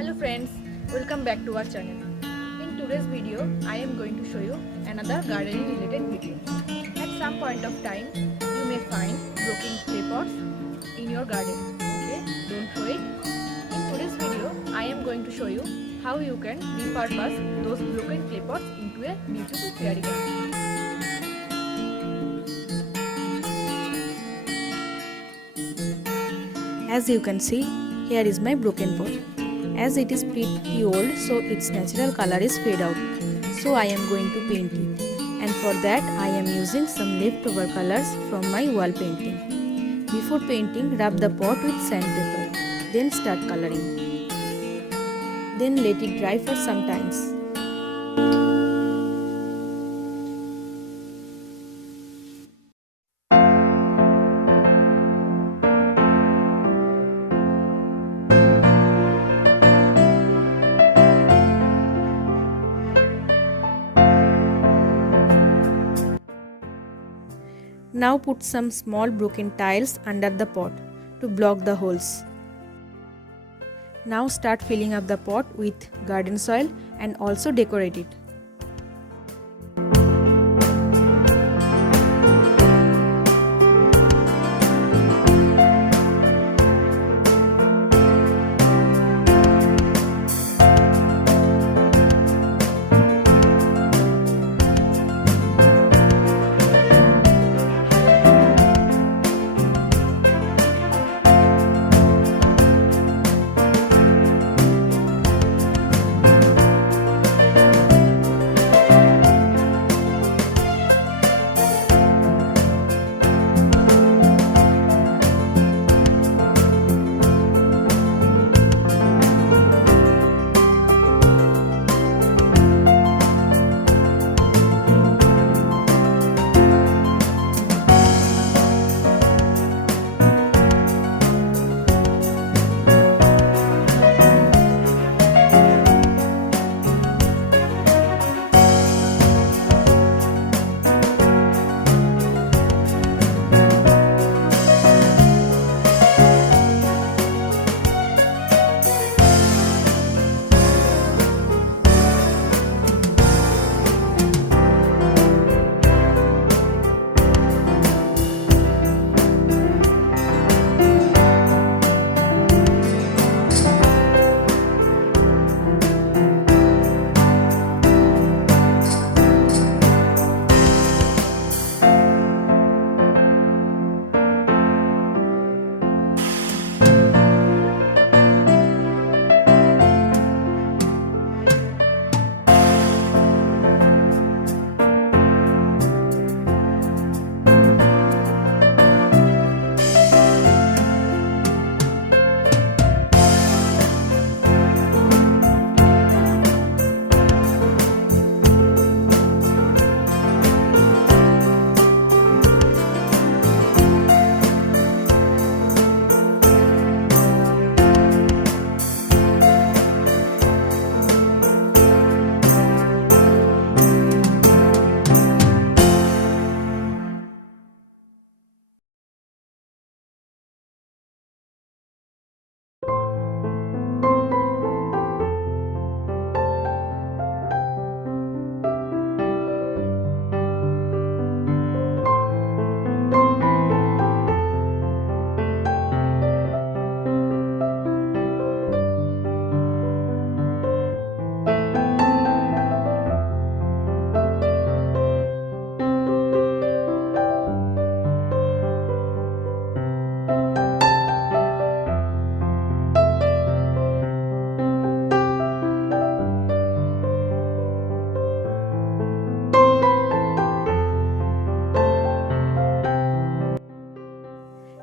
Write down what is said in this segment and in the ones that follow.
Hello friends, welcome back to our channel. In today's video, I am going to show you another gardening related video. At some point of time, you may find broken clay pots in your garden. Okay, don't throw it. In today's video, I am going to show you how you can repurpose those broken clay pots into a beautiful fairy garden. As you can see, here is my broken pot. As it is pretty old, so its natural color is fade out. So I am going to paint it. And for that I am using some leftover colors from my wall painting. Before painting, rub the pot with sandpaper. Then start coloring. Then let it dry for some times. Now put some small broken tiles under the pot to block the holes. Now start filling up the pot with garden soil and also decorate it.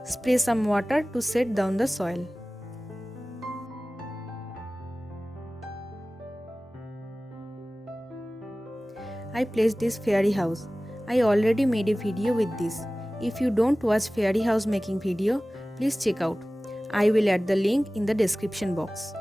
Spray some water to set down the soil. I placed this fairy house. I already made a video with this. If you don't watch fairy house making video, please check out. I will add the link in the description box.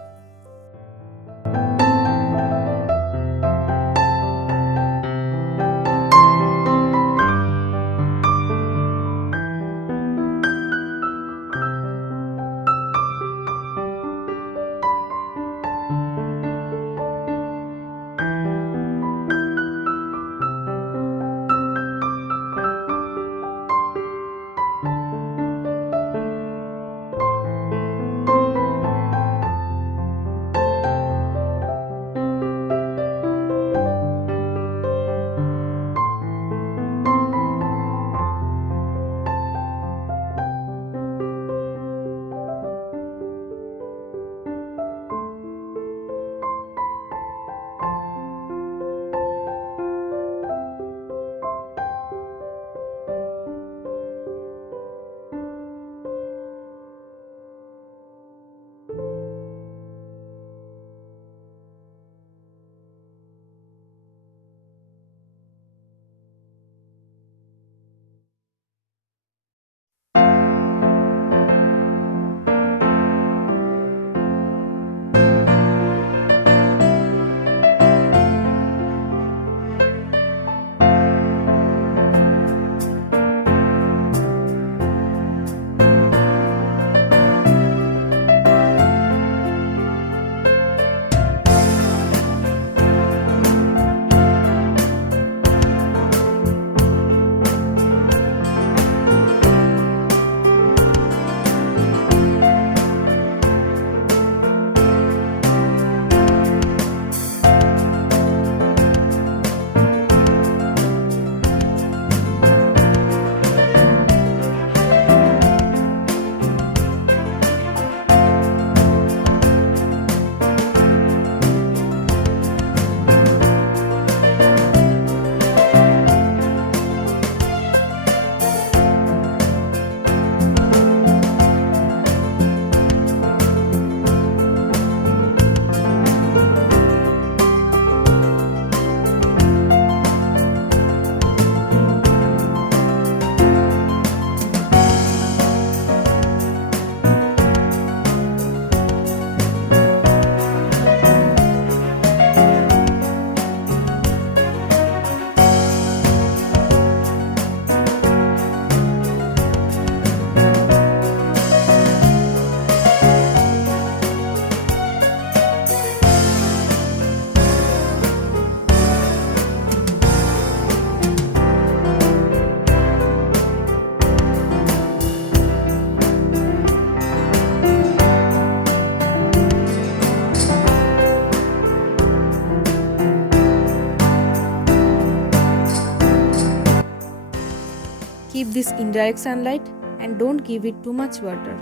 this indirect sunlight and don't give it too much water.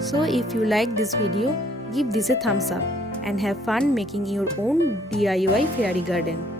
So if you like this video, give this a thumbs up and have fun making your own DIY fairy garden.